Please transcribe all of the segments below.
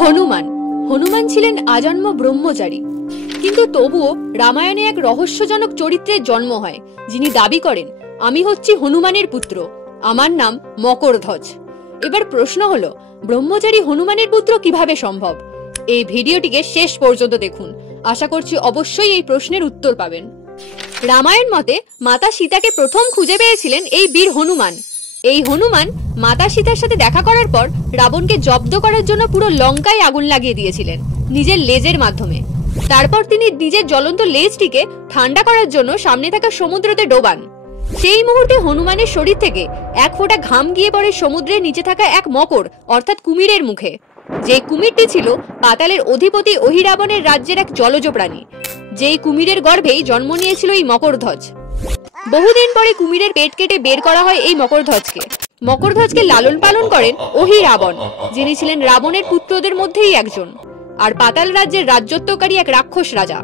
হনুমান হনুমান ছিলেন আজন্ম ব্রহ্মচারী, কিন্তু তবুও রামায়ণে এক রহস্যজনক চরিত্রের জন্ম হয়, যিনি দাবি করেন, আমি হচ্ছি হনুমানের পুত্র, আমার নাম মকরধ্বজ। এবার প্রশ্ন হলো, ব্রহ্মচারী হনুমানের পুত্র কিভাবে সম্ভব? এই ভিডিওটিকে শেষ পর্যন্ত দেখুন, আশা করছি অবশ্যই এই প্রশ্নের উত্তর পাবেন। রামায়ণ মতে মাতা সীতাকে প্রথম খুঁজে পেয়েছিলেন এই বীর হনুমান। এই হনুমান মাতা সীতার সাথে দেখা করার পর রাবণকে জব্দ করার জন্য পুরো লঙ্কায় আগুন লাগিয়ে দিয়েছিলেন নিজের লেজের মাধ্যমে। তারপর তিনি নিজের জ্বলন্ত লেজটিকে ঠান্ডা করার জন্য সামনে থাকা সমুদ্রতে ডোবান। সেই মুহূর্তে হনুমানের শরীর থেকে এক ফোঁটা ঘাম গিয়ে পড়ে সমুদ্রের নিচে থাকা এক মকর অর্থাৎ কুমিরের মুখে। যে কুমিরটি ছিল পাতালের অধিপতি অহিরাবণের রাজ্যের এক জলজ প্রাণী। যেই কুমিরের গর্ভেই জন্ম নিয়েছিল এই মকরধ্বজ। বহুদিন পরে কুমিরের পেট কেটে বের করা হয় এই মকরধ্বজকে। মকরধ্বজকে লালন পালন করেন অহিরাবণ, যিনি ছিলেন রাবণের পুত্রদের মধ্যেই একজন, আর পাতাল রাজ্যের রাজ্যত্বকারী এক রাক্ষস রাজা।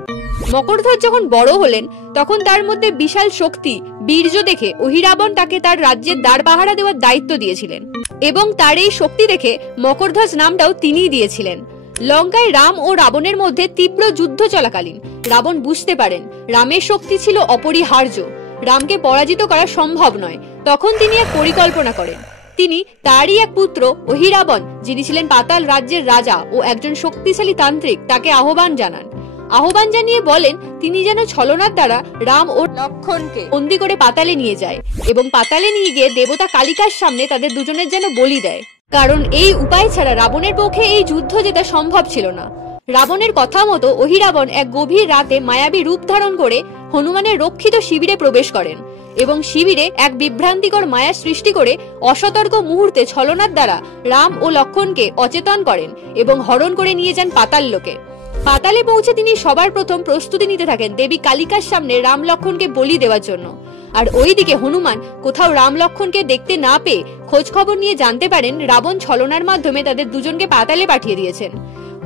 মকরধ্বজ যখন বড় হলেন তখন তার মধ্যে বিশাল শক্তি, বীর্য দেখে অহিরাবণ তাকে তার রাজ্যের দ্বার পাহারা দেওয়ার দায়িত্ব দিয়েছিলেন, এবং তার এই শক্তি দেখে মকরধ্বজ নামটাও তিনিই দিয়েছিলেন। লঙ্কায় রাম ও রাবণের মধ্যে তীব্র যুদ্ধ চলাকালীন রাবণ বুঝতে পারেন রামের শক্তি ছিল অপরিহার্য, রামকে পরাজিত করা সম্ভব নয়। তখন তিনি এক পরিকল্পনা করেন। তিনি তারই এক পুত্র অহিরাবণ, যিনি ছিলেন পাতাল রাজ্যের রাজা ও একজন শক্তিশালী তান্ত্রিক, তাকে আহ্বান জানান। আহ্বান জানিয়ে বলেন তিনি যেন ছলনার দ্বারা রাম ও লক্ষণকে বন্দী করে পাতালে নিয়ে যায়, এবং পাতালে নিয়ে গিয়ে দেবতা কালিকার সামনে তাদের দুজনের যেন বলি দেয়, কারণ এই উপায় ছাড়া রাবণের পক্ষে এই যুদ্ধ জেতা সম্ভব ছিল না। রাবণের কথা মতো অহিরাবণ এক গভীর রাতে মায়াবী রূপ ধারণ করে হনুমানের রক্ষিত শিবিরে প্রবেশ করেন, এবং শিবিরে এক বিভ্রান্তিকর মায়া সৃষ্টি করে অসতর্ক মুহূর্তে ছলনার দ্বারা রাম ও লক্ষণকে অচেতন করেন এবং হরণ করে নিয়ে যান পাতাল লোকে। পাতালে পৌঁছে তিনি সবার প্রথম প্রস্তুতি নিতে থাকেন দেবী কালিকার সামনে রাম লক্ষণকে বলি দেওয়ার জন্য। আর ওইদিকে হনুমান কোথাও রাম লক্ষণকে দেখতে না পেয়ে খোঁজ খবর নিয়ে জানতে পারেন রাবণ ছলনার মাধ্যমে তাদের দুজনকে পাতালে পাঠিয়ে দিয়েছেন।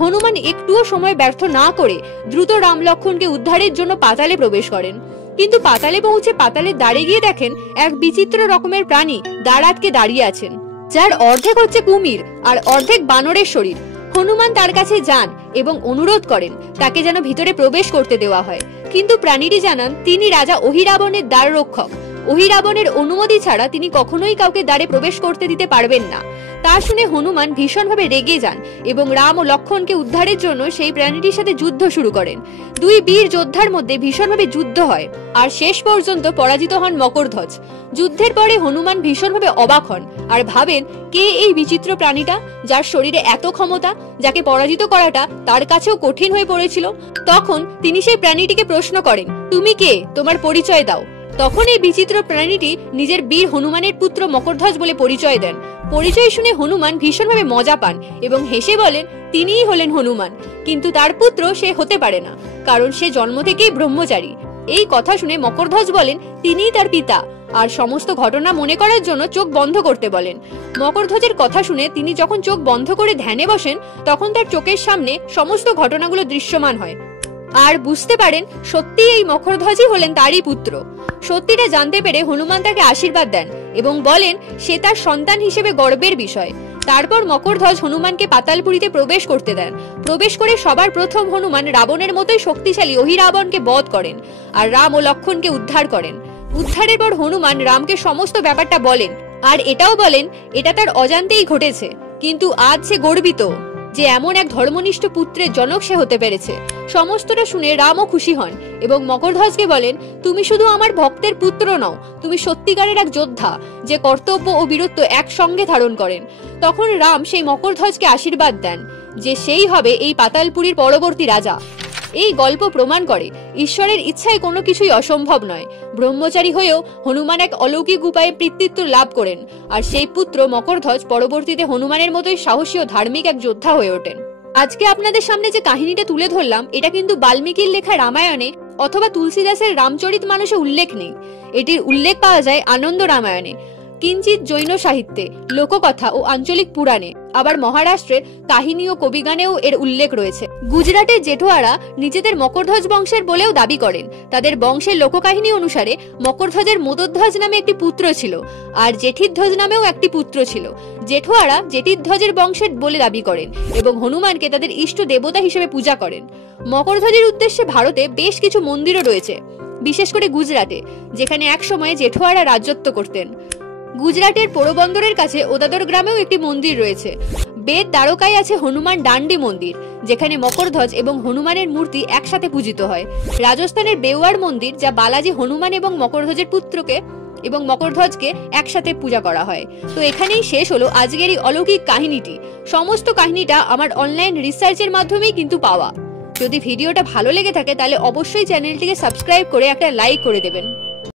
হনুমান একটুও সময় ব্যর্থ না করে দ্রুত রাম লক্ষণকে উদ্ধারের জন্য পাতালে প্রবেশ করেন। কিন্তু পাতালে পৌঁছে পাতালের দ্বারে গিয়ে দেখেন এক বিচিত্র রকমের প্রাণী দ্বার আটকে দাঁড়িয়ে আছেন, যার অর্ধেক হচ্ছে কুমির আর অর্ধেক বানরের শরীর। হনুমান তার কাছে যান এবং অনুরোধ করেন তাকে যেন ভিতরে প্রবেশ করতে দেওয়া হয়, কিন্তু প্রাণীটি জানান তিনি রাজা অহিরাবণের দ্বার রক্ষক। অহিরাবণের অনুমতি ছাড়া তিনি কখনোই কাউকে দ্বারে প্রবেশ করতে দিতে পারবেন না। তা শুনে হনুমান ভীষণভাবে রেগে যান এবং রাম ও লক্ষণকে উদ্ধারের জন্য সেই প্রাণীটির সাথে যুদ্ধ শুরু করেন। দুই বীর যোদ্ধার মধ্যে ভীষণভাবে যুদ্ধ হয়, আর শেষ পর্যন্ত পরাজিত হন মকরধ্বজ। যুদ্ধের পরে হনুমান ভীষণভাবে অবাক হন আর ভাবেন, কে এই বিচিত্র প্রাণীটা, যার শরীরে এত ক্ষমতা, যাকে পরাজিত করাটা তার কাছেও কঠিন হয়ে পড়েছিল। তখন তিনি সেই প্রাণীটিকে প্রশ্ন করেন, তুমি কে, তোমার পরিচয় দাও। তখন এই বিচিত্র প্রাণীটি নিজের বীর হনুমানের পুত্র মকরধ্বজ বলে পরিচয় দেন। পরিচয় শুনে হনুমান ভীষণভাবে মজা পান এবং হেসে বলেন তিনিই হলেন হনুমান, কিন্তু তার পুত্র সে হতে পারে না, কারণ সে জন্ম থেকেই ব্রহ্মচারী। এই কথা শুনে মকরধ্বজ বলেন তিনিই তার পিতা, আর সমস্ত ঘটনা মনে করার জন্য চোখ বন্ধ করতে বলেন। মকরধ্বজের কথা শুনে তিনি যখন চোখ বন্ধ করে ধ্যানে বসেন, তখন তার চোখের সামনে সমস্ত ঘটনাগুলো দৃশ্যমান হয়, আর বুঝতে পারেন সত্যি এই মকরধ্বজই হলেন তারই পুত্র। সত্যিটা জানতে পেরে হনুমান তাকে আশীর্বাদ দেন এবং বলেন সে তার সন্তান হিসেবে গর্বের বিষয়। তারপর মকরধ্বজ হনুমানকে পাতালপুরীতে প্রবেশ করতে দেন। প্রবেশ করে সবার প্রথম হনুমান রাবণের মতোই শক্তিশালী অহিরাবণকে বধ করেন আর রাম ও লক্ষণকে উদ্ধার করেন। উদ্ধারের পর হনুমান রামকে সমস্ত ব্যাপারটা বলেন, আর এটাও বলেন এটা তার অজান্তেই ঘটেছে, কিন্তু আজ সে গর্বিত যে এমন এক ধর্মনিষ্ঠ পুত্রের জনক সে হতে পেরেছে। সমস্তটা শুনে রামও খুশি হন এবং মকরধ্বজকে বলেন, তুমি শুধু আমার ভক্তের পুত্র নও, তুমি সত্যিকারের এক যোদ্ধা, যে কর্তব্য ও বীরত্ব একসঙ্গে ধারণ করেন। তখন রাম সেই মকরধ্বজকে আশীর্বাদ দেন যে সেই হবে এই পাতালপুরীর পরবর্তী রাজা। এই গল্প প্রমাণ করে ঈশ্বরের ইচ্ছায় কোনো কিছুই অসম্ভব নয়। ব্রহ্মচারী হয়েও হনুমান এক অলৌকিক উপায়ে পিতৃত্ব লাভ করেন, আর সেই পুত্র মকরধ্বজ পরবর্তীতে হনুমানের মতোই সাহসী ও ধার্মিক এক যোদ্ধা হয়ে ওঠেন। আজকে আপনাদের সামনে যে কাহিনীটা তুলে ধরলাম, এটা কিন্তু বাল্মীকির লেখা রামায়ণে অথবা তুলসীদাসের রামচরিত মানসে উল্লেখ নেই। এটির উল্লেখ পাওয়া যায় আনন্দ রামায়ণে। কিঞ্চিত জৈন সাহিত্যে, লোককথা ও আঞ্চলিক পুরাণে, আবার মহারাষ্ট্রের কাহিনী ও কবিগানেও এর উল্লেখ রয়েছে। গুজরাটের জেঠোয়ারা নিজেদের মকরধ্বজ বংশের বলেও দাবি করেন। তাদের বংশের লোককাহিনী অনুসারে মকরধ্বজের মদধ্বজ নামে একটি পুত্র ছিল, আর জেঠিধ্বজ নামেও একটি পুত্র ছিল। জেঠোয়ারা জেঠিধ্বজের বংশের বলে দাবি করেন এবং হনুমানকে তাদের ইষ্ট দেবতা হিসেবে পূজা করেন। মকরধ্বজের উদ্দেশ্যে ভারতে বেশ কিছু মন্দিরও রয়েছে, বিশেষ করে গুজরাটে, যেখানে এক সময়ে জেঠোয়ারা রাজত্ব করতেন। গুজরাটের পোরবন্দরের কাছে ওদাদর গ্রামেও একটি মন্দির রয়েছে। বেদ দ্বারকায় আছে হনুমান ডান্ডি মন্দির, যেখানে মকরধ্বজ এবং হনুমানের মূর্তি একসাথে পূজিত হয়। রাজস্থানের বেওয়ার মন্দির, যা বালাজি, হনুমান এবং মকরধ্বজের পুত্রকে এবং মকরধ্বজকে একসাথে পূজা করা হয়। তো এখানেই শেষ হলো আজকের এই অলৌকিক কাহিনীটি। সমস্ত কাহিনীটা আমার অনলাইন রিসার্চের মাধ্যমেই কিন্তু পাওয়া। যদি ভিডিওটা ভালো লেগে থাকে তাহলে অবশ্যই চ্যানেলটিকে সাবস্ক্রাইব করে একটা লাইক করে দেবেন।